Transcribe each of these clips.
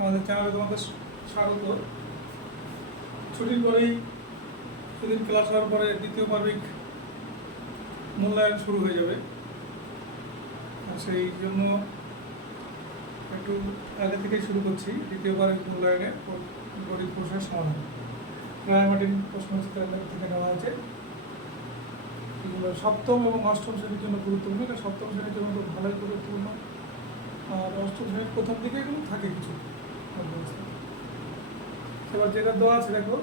আমাদের চ্যানেলে তোমাদের স্বাগত। ছুটির পরেই সেদিন ক্লাস হওয়ার পরে দ্বিতীয় পার্বিক মূল্যায়ন শুরু হয়ে যাবে। সেই জন্য একটু আগে থেকেই শুরু করছি দ্বিতীয় পার্বিক মূল্যায়নের গরিব প্রশ্নের সমাধান। রায়মার্টিন প্রশ্ন থেকে নেওয়া আছে সপ্তম এবং অষ্টম শ্রেণির জন্য গুরুত্বপূর্ণ। এটা সপ্তম শ্রেণির জন্য তো ভালোই গুরুত্বপূর্ণ। আর অষ্টম শ্রেণির প্রথম দিকে এগুলো থাকে কিছু। এবার যেটা দেওয়া আছে, দেখো।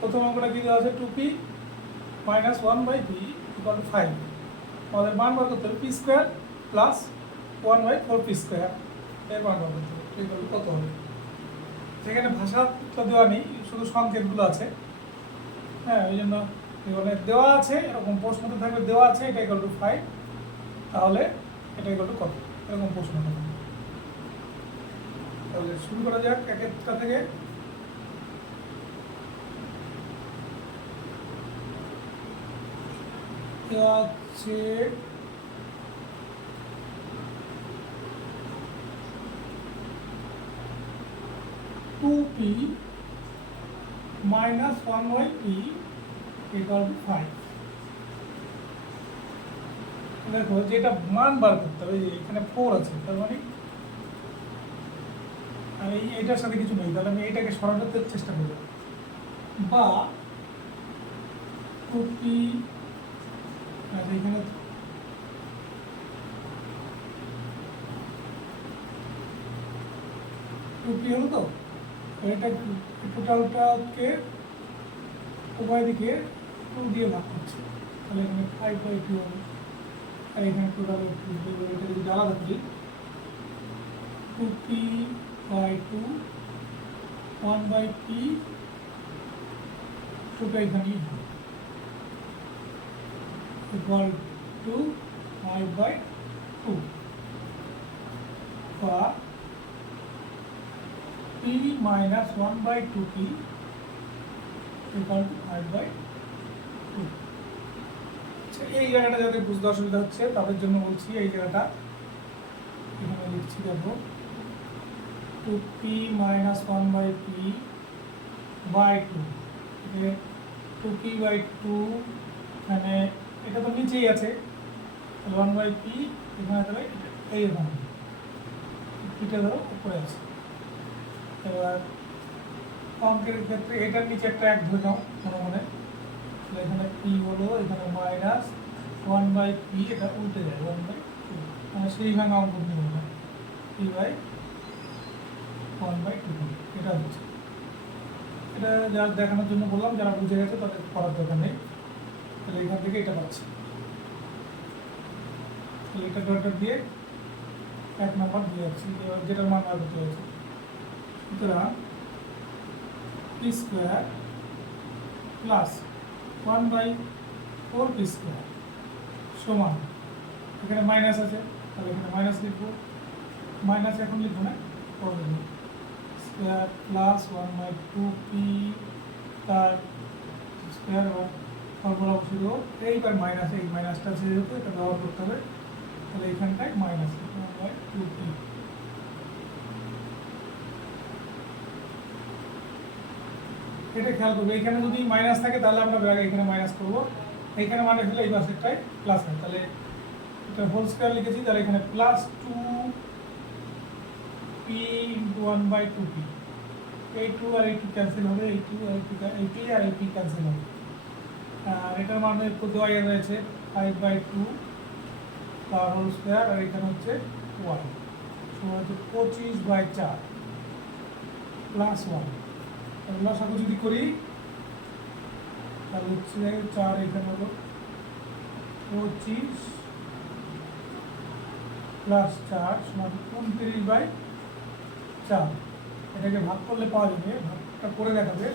প্রথম অঙ্কটা কি দেওয়া আছে? Two P minus one by P equal two five আমাদের মান বার করতে হবে P square plus one by four P square এর মান বার করতে হবে। ইকাল কত হবে? সেখানে ভাষা তো দেওয়া নেই, শুধু সংকেতগুলো আছে। হ্যাঁ ওই জন্য এখানে দেওয়া আছে, এরকম প্রশ্নতে থাকবে দেওয়া আছে, এটা ইকাল টু ফাইভ তাহলে এটা ইকাল টু কত? এরকম প্রশ্ন থাকবে। তাহলে শুরু করা যাক, এক একটা থেকে। Two P minus one by P equal two five দেখো, যেটা মান বার করতে হবে এখানে ফোর আছে, তার মানে আর এই এটার সাথে কিছু নেই, তাহলে আমি এটাকে সরানোর চেষ্টা করব। বা টুপি আচ্ছা এখানে টুপি হলো তো? এটা টোটালটাকে উভয় দিকে টু দিয়ে ভাগ করছে। তাহলে এখানে ফাইভ বাই টু হবে। আর এখানে টোটাল এটা যদি আলাদা করি two p by two one by p টুটা এখানেই হবে equal to five by two বা p minus one by two p equal to five by two এই জায়গাটা যাদের বুঝতে অসুবিধা হচ্ছে, তাদের জন্য বলছি, এই জায়গাটা এখানে লিখছি দেখো। Two p minus one by p by two two p by two মানে এটা তো নিচেই আছে। ওয়ান বাই পি এখানে ধরো এই রকম। পিটা ধরো উপরে আছে। এবার অঙ্কের ক্ষেত্রে এটার নিচে একটা এক ধরে নাও, মনে মনে। তাহলে এখানে পি হলো, এখানে মাইনাস ওয়ান বাই পি এটা উল্টে যায় ওয়ান বাই টু মানে সেই ভাঙা অঙ্ক নিয়ে p by one by two এটা হচ্ছে। এটা যা দেখানোর জন্য বললাম, যারা বুঝে গেছে তাদের করার দরকার নেই। তাহলে এখান থেকে এটা পাচ্ছি। তাহলে এটা ডট দিয়ে এক নম্বর দিয়ে যাচ্ছি যেটার মান বার করতে হয়েছে। সুতরাং p square plus one by four p square সমান। এখানে মাইনাস আছে, তাহলে এখানে মাইনাস লিখব। মাইনাস এখন লিখব না, পরে লিখব। Square plus one by two p তার স্কোয়ার ওয়ান ফর্মুলা বসে দেবো এইবার মাইনাস এই মাইনাসটা আছে যেহেতু এটা ব্যবহার করতে হবে। তাহলে এখানটায় minus one by two p এটা খেয়াল করব, এখানে যদি মাইনাস থাকে তাহলে আমরা ব্যাগ এখানে মাইনাস করব। এখানে মানে হলে এই পাশেরটাই প্লাস হয়। তাহলে এটা হোল স্কোয়ার লিখেছি, তাহলে এখানে plus two p one by two p এই টু আর এই ক্যান্সেল হবে এই টু আর টু আর এই ক্যান্সেল হবে। আর এটার মানে দেওয়াই রয়েছে ফাইভ বাই টু তার হোল স্কোয়ার আর এখানে হচ্ছে ওয়ান সমান হচ্ছে পঁচিশ বাই চার প্লাস ওয়ান লসাগু যদি করি, তাহলে হচ্ছে চার এখানে হলো পঁচিশ প্লাস চার সমান উনত্রিশ বাই চার এটাকে ভাগ করলে পাওয়া যাবে, ভাগটা করে দেখাবে।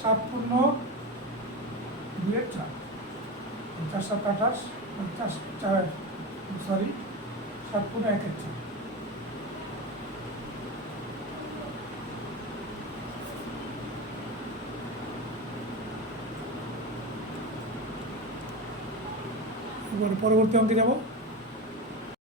সাত পূর্ণ দুয়ের চার। চার সাত আঠাশ চার চার সরি সাত পূর্ণ একের চার। পরবর্তী অঙ্কে যাব।